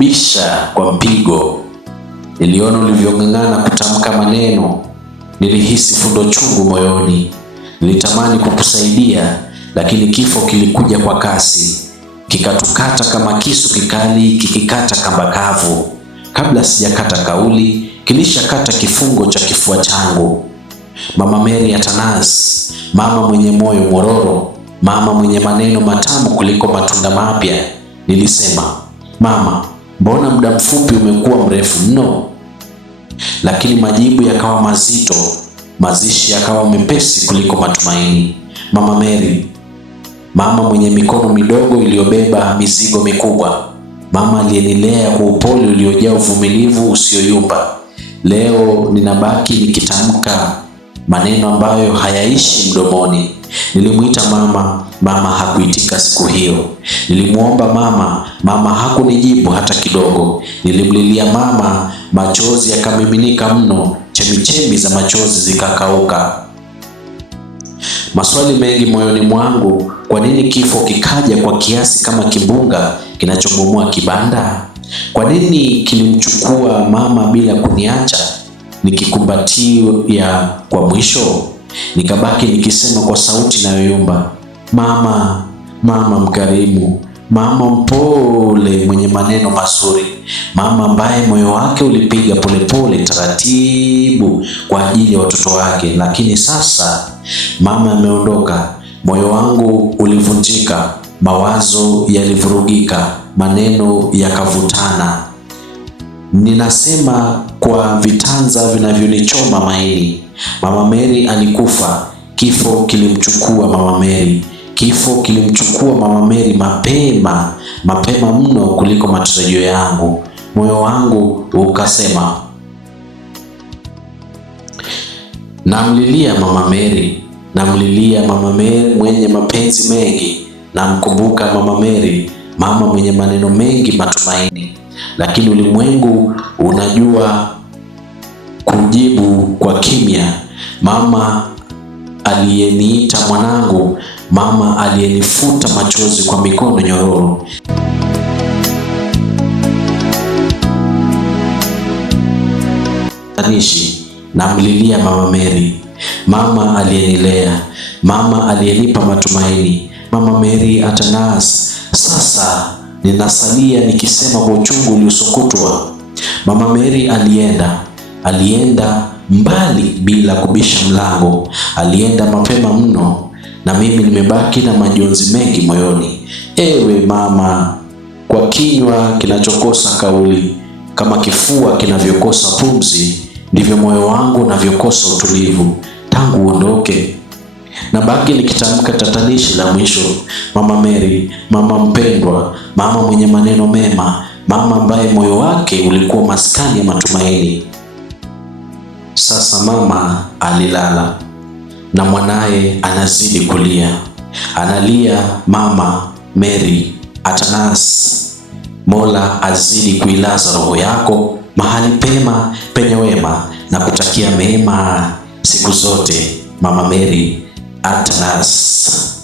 ulinibisha kwa mpigo. Niliona ulivyong'ang'ana kutamka maneno. Nilihisi fundo chungu moyoni. Nilitamani kukusaidia, lakini kifo kilikuja kwa kasi. Kikatukata kama kisu kikali kikikata kamba kavu. Kabla sijakata kauli, kilishakata kifungo cha kifua changu. Mama Mary Atanas, mama mwenye moyo mororo, mama mwenye maneno matamu kuliko matunda mapya. Nilisema, mama, mbona muda mfupi umekuwa mrefu mno? Lakini majibu yakawa mazito, mazishi yakawa mepesi kuliko matumaini. Mama Mary, mama mwenye mikono midogo iliyobeba mizigo mikubwa, mama aliyenilea kwa upole uliojaa uvumilivu usioyumba. Leo ninabaki nikitamka maneno ambayo hayaishi mdomoni. Nilimuita mama, mama hakuitika siku hiyo. Nilimuomba mama, mama hakunijibu hata kidogo. Nilimlilia mama, machozi yakamiminika mno, chemichemi za machozi zikakauka. Maswali mengi moyoni mwangu. Kwa nini kifo kikaja kwa kiasi kama kimbunga kinachobomoa kibanda? Kwa nini kilimchukua mama bila kuniacha nikikumbatia kwa mwisho? Nikabaki nikisema kwa sauti inayoyumba, mama, mama mkarimu, mama mpole mwenye maneno mazuri, mama ambaye moyo wake ulipiga polepole taratibu kwa ajili ya watoto wake. Lakini sasa mama ameondoka, moyo wangu ulivunjika, mawazo yalivurugika, maneno yakavutana. Ninasema kwa vitanza vinavyonichoma maini. Mama Mary alikufa. Kifo kilimchukua Mama Mary. Kifo kilimchukua Mama Mary mapema mno kuliko matarajio yangu. Moyo wangu ukasema, namlilia Mama Mary, namlilia Mama Mary mwenye mapenzi mengi, namkumbuka Mama Mary, mama mwenye maneno mengi matumaini. Lakini ulimwengu unajua kujibu kwa kimya. Mama aliyeniita mwanangu, mama aliyenifuta machozi kwa mikono nyororo. Namlilia Mama Mary, mama aliyenilea, mama aliyenipa matumaini, Mama Mary Atanas. Sasa ninasalia nikisema kwa uchungu uliosokotwa, Mama Mary alienda mbali bila kubisha mlango. Alienda mapema mno, na mimi nimebaki na majonzi mengi moyoni. Ewe mama, kwa kinywa kinachokosa kauli, kama kifua kinavyokosa pumzi, ndivyo moyo wangu unavyokosa utulivu tangu uondoke. Nabaki nikitamka tatanishi la mwisho, Mama Mary, mama mpendwa, mama mwenye maneno mema, mama ambaye moyo wake ulikuwa maskani ya matumaini. Sasa mama alilala na mwanaye anazidi kulia. Analia Mama Mary Atanas. Mola azidi kuilaza roho yako mahali pema penye wema, na kutakia mema siku zote, Mama Mary Atanas.